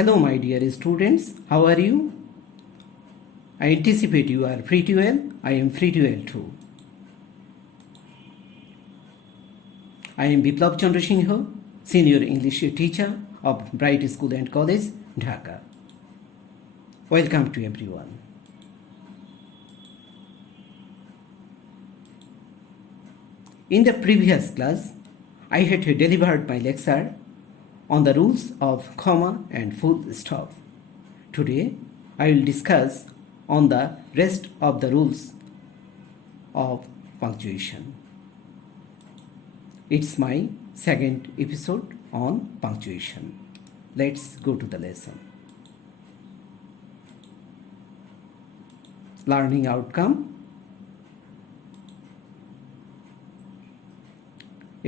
Hello, my dear students. How are you? I anticipate you are pretty well. I am pretty well too. I am Biplab Chandra Singh, Senior English Teacher of Bright School and College, Dhaka. Welcome to everyone. In the previous class, I had delivered my lecture on the rules of comma and full stop. Today, I will discuss on the rest of the rules of punctuation. It's my second episode on punctuation. Let's go to the lesson. Learning outcome.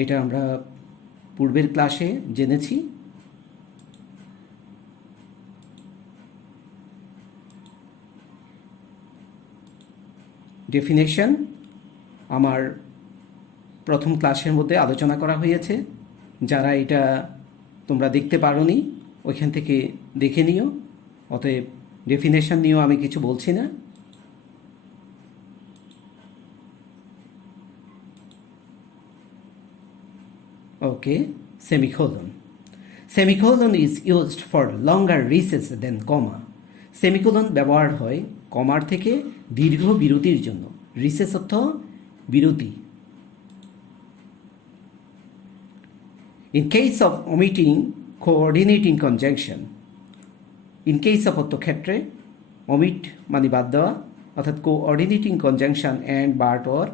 এটা আমরা পূর্বের ক্লাসে জেনেছি। Definition আমার প্রথম ক্লাসের মধ্যে আলোচনা করা হয়েছে। যারা এটা তোমরা দেখতে পারোনি ওইখান থেকে দেখে নিও। অতএব ডেফিনেশন নিয়েও আমি কিছু বলছি না। Okay, semicolon. Semicolon is used for longer recess than comma. Semicolon ব্যবহার হয় কমার থেকে দীর্ঘ বিরতির জন্য। রিসেস অর্থ বিরতি। In case of omitting coordinating conjunction. In case of অর্থ ক্ষেত্রে omit মানে বাদ দেওয়া অর্থাৎ coordinating conjunction and but or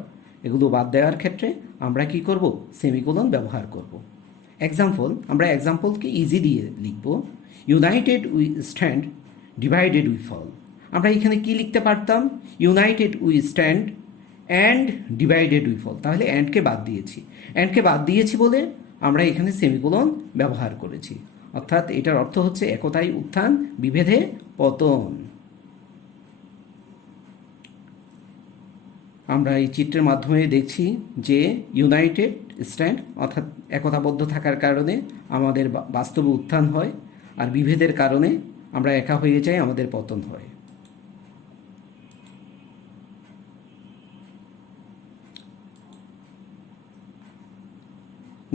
এগুলো বাদ দেওয়ার ক্ষেত্রে আমরা কি করব? সেমিকোলন ব্যবহার করব। এক্সাম্পল, আমরা এক্সাম্পলকে ইজি দিয়ে লিখব। United we stand, divided we fall. আমরা এখানে কি লিখতে পারতাম? United we stand and divided we fall. তাহলে অ্যান্ডকে বাদ দিয়েছি। অ্যান্ডকে বাদ দিয়েছি বলে আমরা এখানে সেমিকোলন ব্যবহার করেছি। অর্থাৎ এটার অর্থ হচ্ছে একতাই উত্থান, বিভেদে পতন। আমরা এই চিত্রের মাধ্যমে দেখছি যে ইউনাইটেড স্ট্যান্ড অর্থাৎ একতাবদ্ধ থাকার কারণে আমাদের বাস্তবে উত্থান হয়, আর বিভেদের কারণে আমরা একা হয়ে যাই, আমাদের পতন হয়।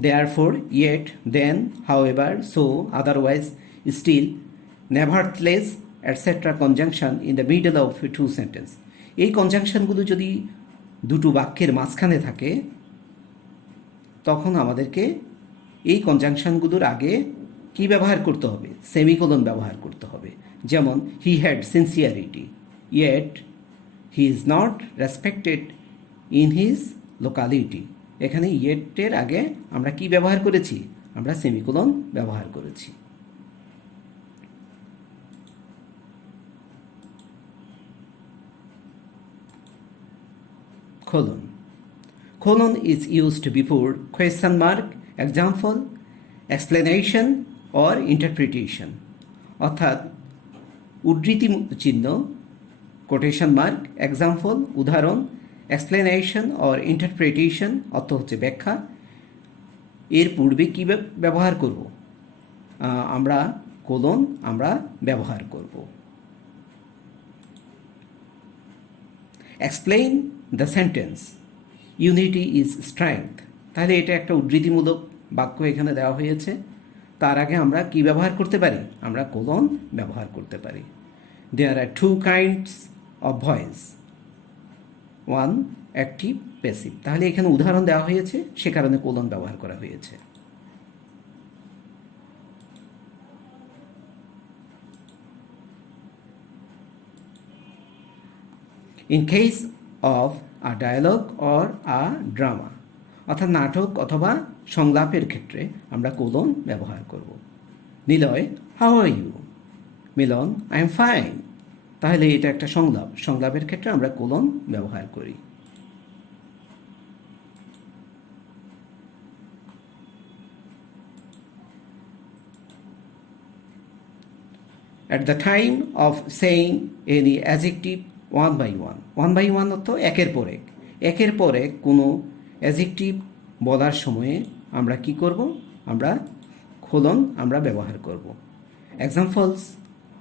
Therefore, yet, then, however, so, otherwise, still, nevertheless, etc. conjunction in the middle of two sentences. এই কনজাংশনগুলো যদি দুটো বাক্যের মাঝখানে থাকে তখন আমাদেরকে এই কনজাংশনগুলোর আগে কি ব্যবহার করতে হবে? সেমিকোলন ব্যবহার করতে হবে। যেমন he had sincerity yet he is not respected in his locality. এখানে ইয়েটের আগে আমরা কি ব্যবহার করেছি? আমরা সেমিকোলন ব্যবহার করেছি। Colon. Colon is used before question mark, example, explanation or interpretation. অর্থাৎ উদ্ধৃতি চিহ্ন, কোটেশন মার্ক, এক্সাম্পল উদাহরণ, এক্সপ্লেনেশন অর ইন্টারপ্রিটেশন অর্থ হচ্ছে ব্যাখ্যা। এর পূর্বে কী ব্যবহার করব? আমরা কোলন আমরা ব্যবহার করব। Explain the sentence, unity is strength. তাহলে এটা একটা উদ্ধৃতিমূলক বাক্য এখানে দেওয়া হয়েছে। তার আগে আমরা কি ব্যবহার করতে পারি? আমরা কোলন ব্যবহার করতে পারি। There are two kinds of voice, one active, passive. তাহলে এখানে উদাহরণ দেওয়া হয়েছে, সে কারণে কোলন ব্যবহার করা হয়েছে। In case of a dialogue or a drama, অর্থাৎ নাটক অথবা সংলাপের ক্ষেত্রে আমরা কোলন ব্যবহার করব। Niloy, how are you? Milon, I am fine. তাহলে এটা একটা সংলাপ, সংলাপের ক্ষেত্রে আমরা কোলন ব্যবহার করি। At the time of saying any adjective one by one অর্থ একের পর এক, একের পর এক কোনো অ্যাডজেক্টিভ বলার সময়ে আমরা কি করব? আমরা কোলন আমরা ব্যবহার করব। Examples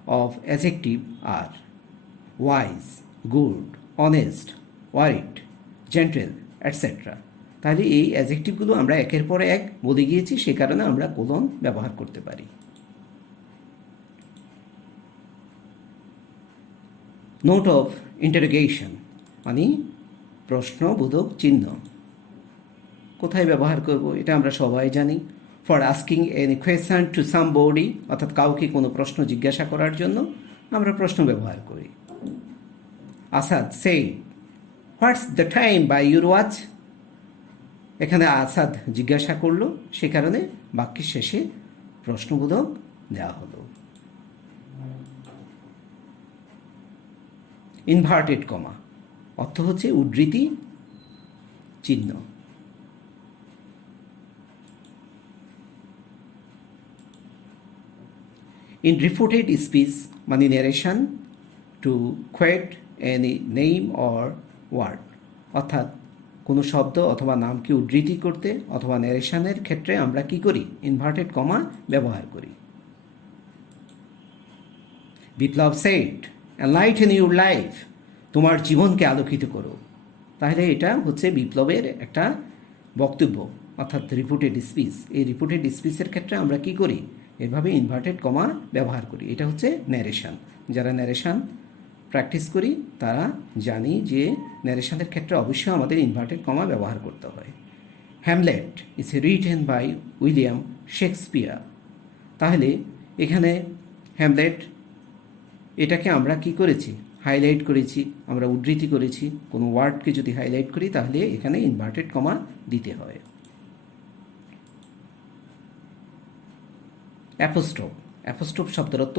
of adjective are wise, good, honest, worried, gentle, etc. তাহলে এই অ্যাডজেক্টিভগুলো আমরা একের পর এক বলে গিয়েছি, সে কারণে আমরা কোলন ব্যবহার করতে পারি। নোট অফ ইন্টারোগেশন মানে প্রশ্নবোধক চিহ্ন কোথায় ব্যবহার করব এটা আমরা সবাই জানি। For asking any question two somebody, অর্থাৎ কাউকে কোনো প্রশ্ন জিজ্ঞাসা করার জন্য আমরা প্রশ্ন ব্যবহার করি। Asad said, what's the time by your watch? এখানে আসাদ জিজ্ঞাসা করলো, সে কারণে বাক্যের শেষে প্রশ্নবোধক দেওয়া হলো। ইনভার্টেড কমা অর্থ হচ্ছে উদ্ধৃতি চিহ্ন। In reported speech মানে narration to quote any name or word, অর্থাৎ কোনো শব্দ অথবা নামকে উদ্ধৃতি করতে অথবা ন্যারেশনের ক্ষেত্রে আমরা কি করি? ইনভার্টেড কমা ব্যবহার করি। বিপ্লব সেড, এনলাইটেন ইউর লাইফ, তোমার জীবনকে আলোকিত করো। তাহলে এটা হচ্ছে বিপ্লবের একটা বক্তব্য, অর্থাৎ রিপোর্টেড স্পিচ। এই রিপোর্টেড স্পিচের ক্ষেত্রে আমরা কি করি? এভাবে ইনভার্টেড কমা ব্যবহার করি। এটা হচ্ছে ন্যারেশন। যারা ন্যারেশন প্র্যাকটিস করি তারা জানি যে ন্যারেশনের ক্ষেত্রে অবশ্যই আমাদের ইনভার্টেড কমা ব্যবহার করতে হয়। Hamlet is written by William Shakespeare. তাহলে এখানে হ্যামলেট এটাকে আমরা কি করেছি? হাইলাইট করেছি, আমরা উদ্ধৃতি করেছি। কোনো ওয়ার্ডকে যদি হাইলাইট করি তাহলে এখানে ইনভার্টেড কমা দিতে হয়। অ্যাপোস্ট্রোফ, অ্যাপোস্ট্রোফ শব্দের অর্থ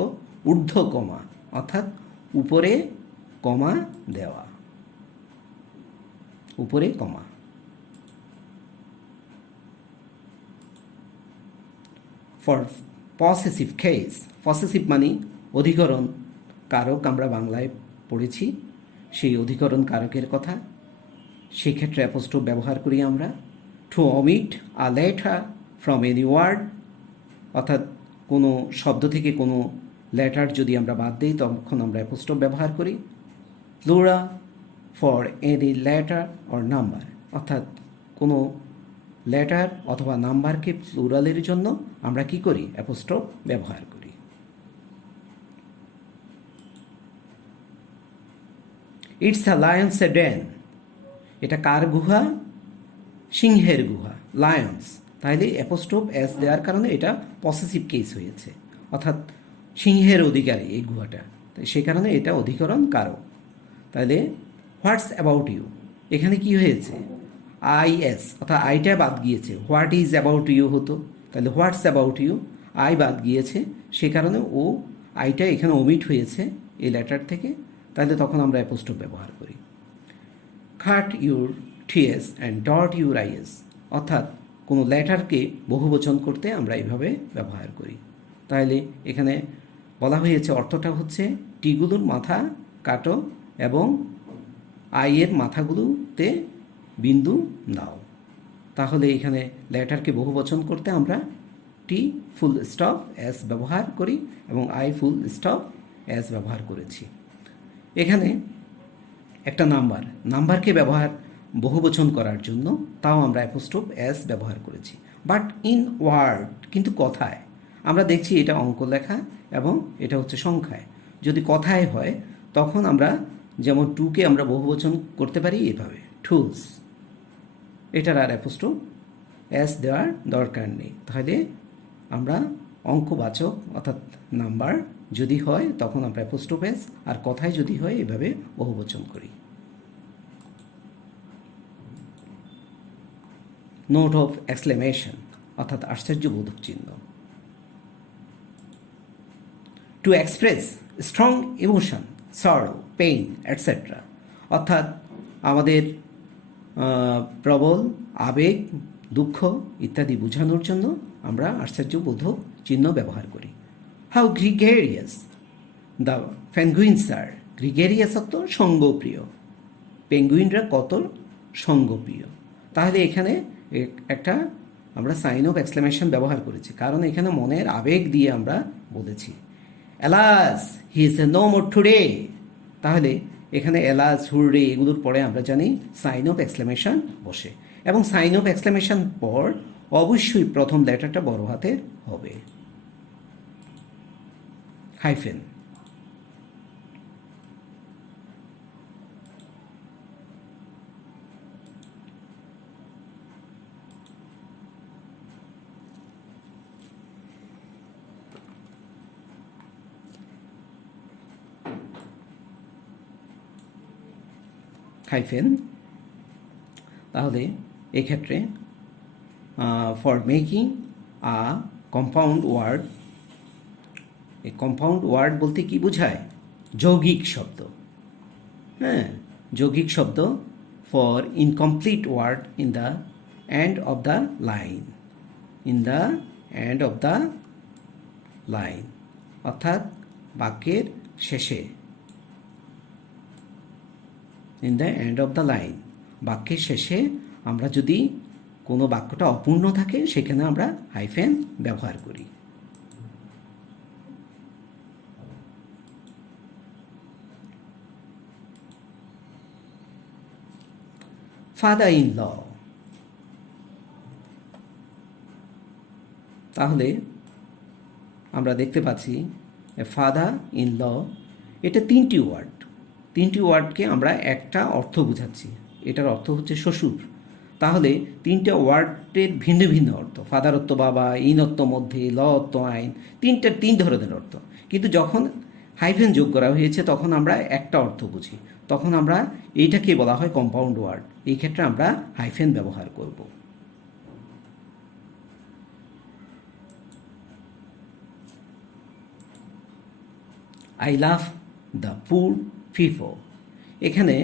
ঊর্ধ্ব কমা, অর্থাৎ উপরে কমা দেওয়া, উপরে কমা। ফর পসেসিভ কেস, পসেসিভ মানে অধিকরণ কারক, আমরা বাংলায় পড়েছি সেই অধিকরণ কারকের কথা। সেই ক্ষেত্রে অ্যাপোস্ট্রোফ ব্যবহার করি আমরা। To omit a letter from any word, অর্থাৎ কোনো শব্দ থেকে কোনো লেটার যদি আমরা বাদ দিই তখন আমরা অ্যাপোস্ট্রোফ ব্যবহার করি। Plural for any letter or number, অর্থাৎ কোনো লেটার অথবা নাম্বারকে প্লুরালের জন্য আমরা কি করি? অ্যাপোস্ট্রোফ ব্যবহার করি। ইটস আ লায়ন্স এ ডেন, এটা কার গুহা? সিংহের গুহা, লায়ন্স। তাহলে অ্যাপোস্ট্রোফ এস দেওয়ার কারণে এটা পসেসিভ কেস হয়েছে, অর্থাৎ সিংহের অধিকারী এই গুহাটা, তাই সে কারণে এটা অধিকরণ কারক। তাহলে হোয়াটস অ্যাবাউট ইউ, এখানে কি হয়েছে? আইএস, অর্থাৎ আইটা বাদ গিয়েছে, হোয়াট ইজ অ্যাবাউট ইউ হতো। তাহলে হোয়াটস অ্যাবাউট ইউ, আই বাদ গিয়েছে, সে কারণে ও আইটা এখানে ওমিট হয়েছে এই লেটার থেকে, তাহলে তখন আমরা অ্যাপোস্ট্রোফ ব্যবহার করি। Cut your T's and dot your I's, অর্থাৎ কোনো লেটারকে বহুবচন করতে আমরা এইভাবে ব্যবহার করি। তাহলে এখানে বলা হয়েছে অর্থটা হচ্ছে টিগুলোর মাথা কাটো এবং আইয়ের মাথাগুলোতে বিন্দু দাও। তাহলে এখানে লেটারকে বহুবচন করতে আমরা টি ফুল স্টপ এস ব্যবহার করি এবং আই ফুল স্টপ এস ব্যবহার করেছি। এখানে একটা নাম্বারকে ব্যবহার বহুবচন করার জন্য তাও আমরা অ্যাপোস্ট্রোফ এস ব্যবহার করেছি। বাট ইন ওয়ার্ড, কিন্তু কথায় আমরা দেখছি এটা অঙ্ক লেখা এবং এটা হচ্ছে সংখ্যায়। যদি কথায় হয় তখন আমরা যেমন টুকে আমরা বহুবচন করতে পারি এভাবে, টুলস। এটার আর অ্যাপোস্ট্রোফ এস দেওয়ার দরকার নেই। তাহলে আমরা অঙ্কবাচক অর্থাৎ নাম্বার যদি হয় তখন আমরা অ্যাপোস্ট্রোফ এস, আর কথায় যদি হয় এভাবে বহুবচন করি। নোট অফ এক্সক্লেমেশন অর্থাৎ আশ্চর্যবোধক চিহ্ন। টু এক্সপ্রেস স্ট্রং ইমোশন, সরো, পেইন এটসেট্রা, অর্থাৎ আমাদের প্রবল আবেগ, দুঃখ ইত্যাদি বোঝানোর জন্য আমরা আশ্চর্যবোধক চিহ্ন ব্যবহার করি। হাউ গ্রিগেরিয়াস দ্য পেঙ্গুইনস আর, গ্রিগেরিয়াস অর্থ সঙ্গপ্রিয়, পেঙ্গুইনরা কত সঙ্গপ্রিয়। তাহলে এখানে একটা আমরা সাইন অফ এক্সক্লেমেশন ব্যবহার করেছি, কারণ এখানে মনের আবেগ দিয়ে আমরা বলেছি। Alas he is no more today, তাহলে এখানে অ্যালাস, হুররে এগুলোর পরে আমরা জানি সাইন অফ এক্সক্লেমেশন বসে, এবং সাইন অফ এক্সক্লেমেশন পর অবশ্যই প্রথম লেটারটা বড় হাতের হবে, হাইফেন। হাইফেন, তাহলে এক্ষেত্রে for making a compound word, এই কম্পাউন্ড ওয়ার্ড বলতে কি বোঝায়? যৌগিক শব্দ, হ্যাঁ, যৌগিক শব্দ for incomplete word in the end of the line, in the end of the line, অর্থাৎ বাক্যের শেষে, in the end of the line, বাক্যের শেষে আমরা যদি কোনো বাক্যটা অপূর্ণ থাকে সেখানে আমরা হাইফেন ব্যবহার করি। ফাদার ইন ল, তাহলে আমরা দেখতে পাচ্ছি ফাদার ইন ল, এটা তিনটি ওয়ার্ড, তিনটি ওয়ার্ডকে আমরা একটা অর্থ বোঝাচ্ছি, এটার অর্থ হচ্ছে শ্বশুর। তাহলে তিনটা ওয়ার্ডের ভিন্ন ভিন্ন অর্থ, ফাদার অর্থ বাবা, ইন অর্থ মধ্যে, ল অর্থ আইন, তিন ধরনের অর্থ। কিন্তু যখন হাইফেন যোগ করা হয়েছে তখন আমরা একটা অর্থ বুঝি, তখন আমরা এইটাকে বলা হয় কম্পাউন্ড ওয়ার্ড, এই ক্ষেত্রে আমরা হাইফেন ব্যবহার করব। I love the poor people, এখানে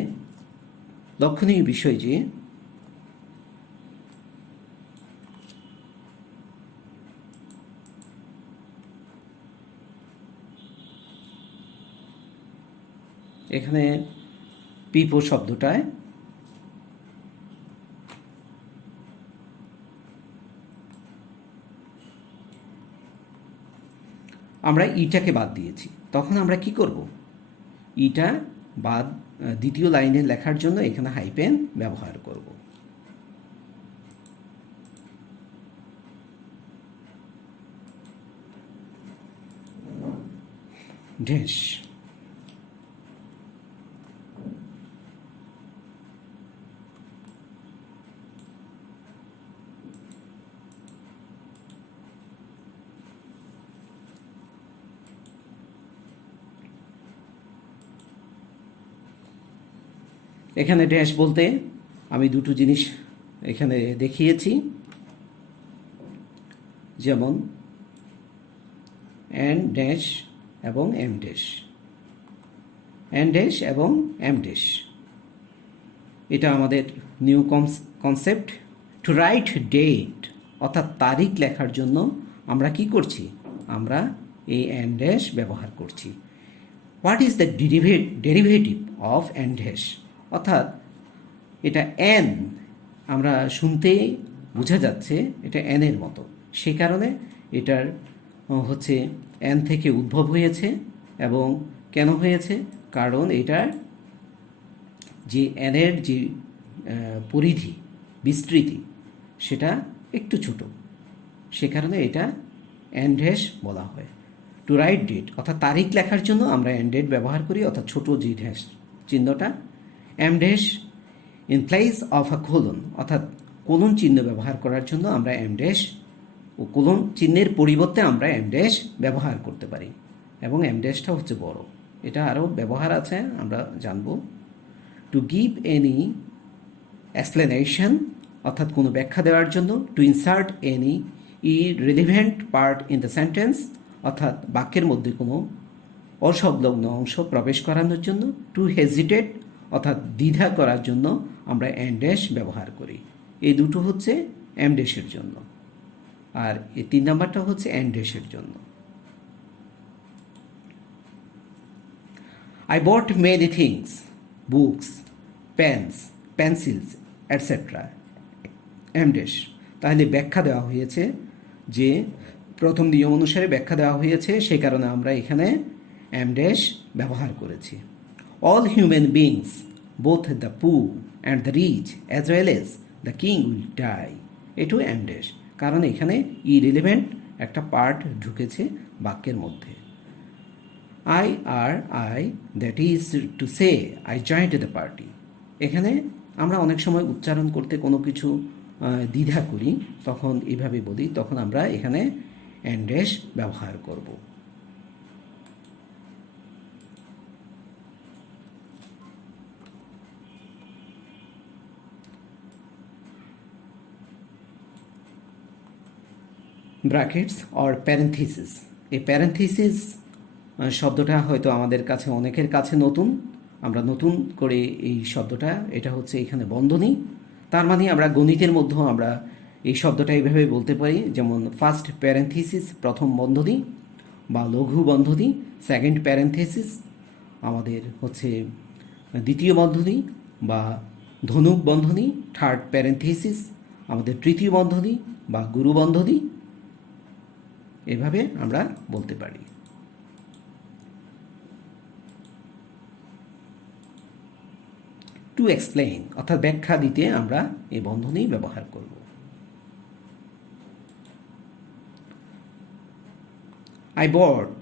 লক্ষণীয় বিষয় যে এখানে পিপো শব্দটায় আমরা ইটাকে বাদ দিয়েছি, তখন আমরা কি করব? ইটা বাদ দ্বিতীয় লাইনে লেখার জন্য এখানে হাইপেন ব্যবহার করব। ড্যাশ, এখানে ড্যাশ বলতে আমি দুটো জিনিস এখানে দেখিয়েছি, যেমন এন্ড ড্যাশ এবং এম ড্যাশ, এন্ড ড্যাশ এবং এম ড্যাশ, এটা আমাদের new concept. To write date, অর্থাৎ তারিখ লেখার জন্য আমরা কি করছি? আমরা এই এন্ড ড্যাশ ব্যবহার করছি। What is the derivative of en dash, অর্থাৎ এটা এন, আমরা শুনতেই বোঝা যাচ্ছে এটা এনের মতো, সে কারণে এটার হচ্ছে এন থেকে উদ্ভব হয়েছে। এবং কেন হয়েছে? কারণ এটার যে এনের যে পরিধি, বিস্তৃতি, সেটা একটু ছোট, সে কারণে এটা এন ড্যাশ বলা হয়। টু রাইট ডেট, অর্থাৎ তারিখ লেখার জন্য আমরা এন ডেট ব্যবহার করি, অর্থাৎ ছোট যে ড্যাশ চিহ্নটা। Em dash in place of a colon, অর্থাৎ কোলন চিহ্ন ব্যবহার করার জন্য আমরা এম ড্যাশ ও কোলন চিহ্নের পরিবর্তে আমরা এম ড্যাশ ব্যবহার করতে পারি, এবং এম ড্যাশটা হচ্ছে বড়, এটা আরও ব্যবহার আছে, আমরা জানব। টু গিভ এনি এক্সপ্লেনেশন, অর্থাৎ কোনো ব্যাখ্যা দেওয়ার জন্য। To insert any irrelevant part in the sentence, অর্থাৎ বাক্যের মধ্যে কোনো অসংলগ্ন অংশ প্রবেশ করানোর জন্য। টু হেজিটেট, অর্থাৎ দ্বিধা করার জন্য আমরা এন ড্যাশ ব্যবহার করি। এই দুটো হচ্ছে এম ড্যাশের জন্য, আর এই 3 নাম্বারটা হচ্ছে এন ড্যাশের জন্য। I bought many things, books, pens, pencils, etc. Em dash, তাহলে ব্যাখ্যা দেওয়া হয়েছে যে প্রথম নিয়ম অনুসারে ব্যাখ্যা দেওয়া হয়েছে, সেই কারণে আমরা এখানে এম ড্যাশ ব্যবহার করেছি। All human beings both the poor and the rich as well as the king will die, এটু এম ড্যাশ, কারণ এখানে ইরিলেভেন্ট একটা পার্ট ঢুকেছে বাক্যের মধ্যে। I that is to say I joined the party. এখানে আমরা অনেক সময় উচ্চারণ করতে কোনো কিছু দ্বিধা করি, তখন এইভাবে বলি, তখন আমরা এখানে এন ড্যাশ ব্যবহার করব। ব্র্যাকেটস অর প্যারেন্থিসিস, এই প্যারেন্থিসিস শব্দটা হয়তো আমাদের কাছে অনেকের কাছে নতুন, আমরা নতুন করে এই শব্দটা, এটা হচ্ছে এখানে বন্ধনী, তার মানে আমরা গণিতের মধ্যেও আমরা এই শব্দটা এইভাবে বলতে পারি, যেমন ফার্স্ট প্যারেন্থিসিস প্রথম বন্ধনী বা লঘু বন্ধনী, সেকেন্ড প্যারেন্থিসিস আমাদের হচ্ছে দ্বিতীয় বন্ধনী বা ধনুক বন্ধনী, থার্ড প্যারেন্থিসিস আমাদের তৃতীয় বন্ধনী বা গুরু বন্ধনী, এভাবে আমরা বলতে পারি। টু এক্সপ্লেইন অর্থাৎ ব্যাখ্যা দিতে আমরা এই বন্ধনী ব্যবহার করব। I bought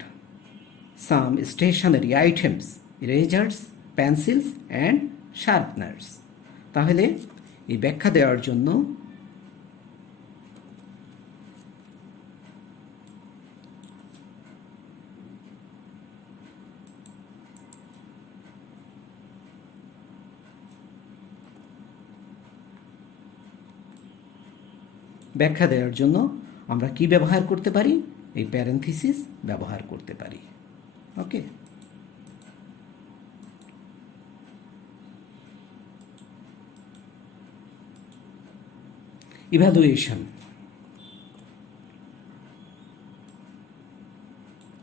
some stationery items, erasers, pencils and sharpeners. তাহলে এই ব্যাখ্যা দেওয়ার জন্য আমরা কি ব্যবহার করতে পারি? এই প্যারেন্থিসিস ব্যবহার করতে পারি। ওকে, ইভ্যালুয়েশন,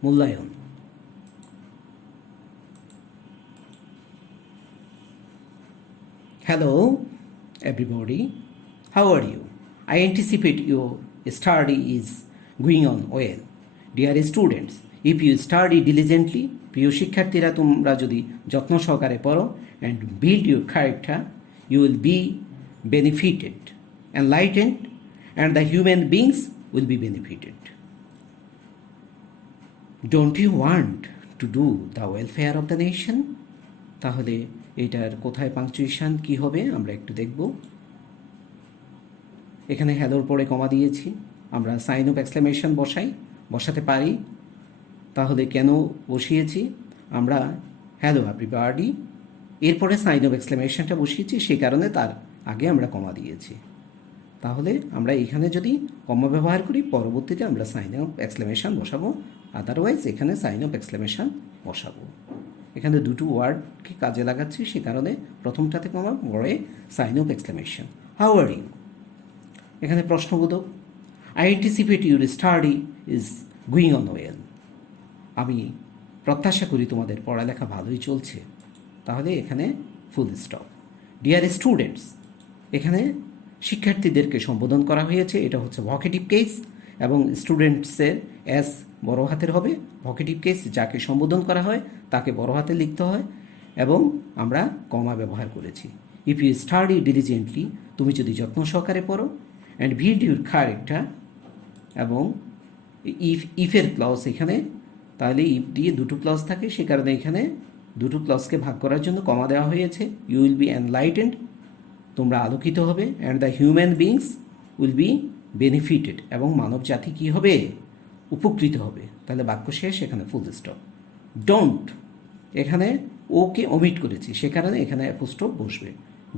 মূল্যায়ন। Hello everybody, how are you? I anticipate your study is going on well. Dear students, if you study diligently, প্রিয় শিক্ষার্থীরা তোমরা যদি যত্ন সহকারে পড়ো, and build your character, you will be benefited, enlightened, and the human beings will be benefited. Don't you want to do the welfare of the nation? তাহলে এটার কোথায় পাংচুয়েশন কি হবে আমরা একটু দেখব। এখানে হ্যালোর পরে কমা দিয়েছি, আমরা সাইন অফ এক্সক্লেমেশন বসাতে পারি। তাহলে কেন বসিয়েছি? আমরা হ্যালো এভরিবডি, এরপরে সাইন অফ এক্সক্লেমেশনটা বসিয়েছি, সেই কারণে তার আগে আমরা কমা দিয়েছি। তাহলে আমরা এখানে যদি কমা ব্যবহার করি, পরবর্তীতে আমরা সাইন অফ এক্সক্লেমেশন বসাবো, আদারওয়াইজ এখানে সাইন অফ এক্সক্লেমেশন বসাবো। এখানে দুটো ওয়ার্ডকে কাজে লাগাচ্ছি, সে কারণে প্রথমটাতে কমা, পরে sign of exclamation. How are you? এখানে প্রশ্নবোধক। I anticipate your study is going on well. আমি প্রত্যাশা করি তোমাদের পড়ালেখা ভালোই চলছে। তাহলে এখানে ফুল স্টপ। ডিয়ার স্টুডেন্টস, এখানে শিক্ষার্থীদেরকে সম্বোধন করা হয়েছে, এটা হচ্ছে ভকেটিভ কেস, এবং স্টুডেন্টসের এস বড় হাতের হবে। ভকেটিভ কেস যাকে সম্বোধন করা হয় তাকে বড় হাতে লিখতে হয়, এবং আমরা কমা ব্যবহার করেছি। ইফ ইউ স্টাডি ডিলিজেন্টলি, তুমি যদি যত্ন সহকারে পড়ো, অ্যান্ড বিল্ড ইউর ক্যারেক্টার, এবং ইফের ক্লজ এখানে, তাহলে ইফ দিয়ে দুটো ক্লজ থাকে, সে কারণে এখানে দুটো ক্লজকে ভাগ করার জন্য কমা দেওয়া হয়েছে। ইউ উইল বি এনলাইটেন্ড, তোমরা আলোকিত হবে, and the human beings will be benefited, এবং মানব জাতি কী হবে? উপকৃত হবে। তাহলে বাক্য শেষ, এখানে ফুল স্টপ। ডোন্ট, এখানে ওকে ওমিট করেছি, সে কারণে এখানে ফুল স্টপ বসবে।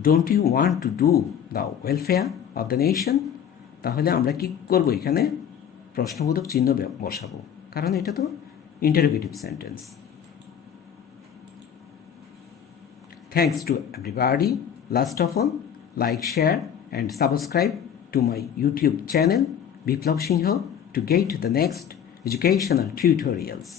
Don't you want to do the welfare of the nation? তাহলে আমরা কি করব? এখানে প্রশ্নবোধক চিহ্ন বসাবো, কারণ এটা তো interrogative sentence. Thanks to everybody. Last of all, like, share and subscribe to my YouTube channel Biplav Singh to get the next educational tutorials.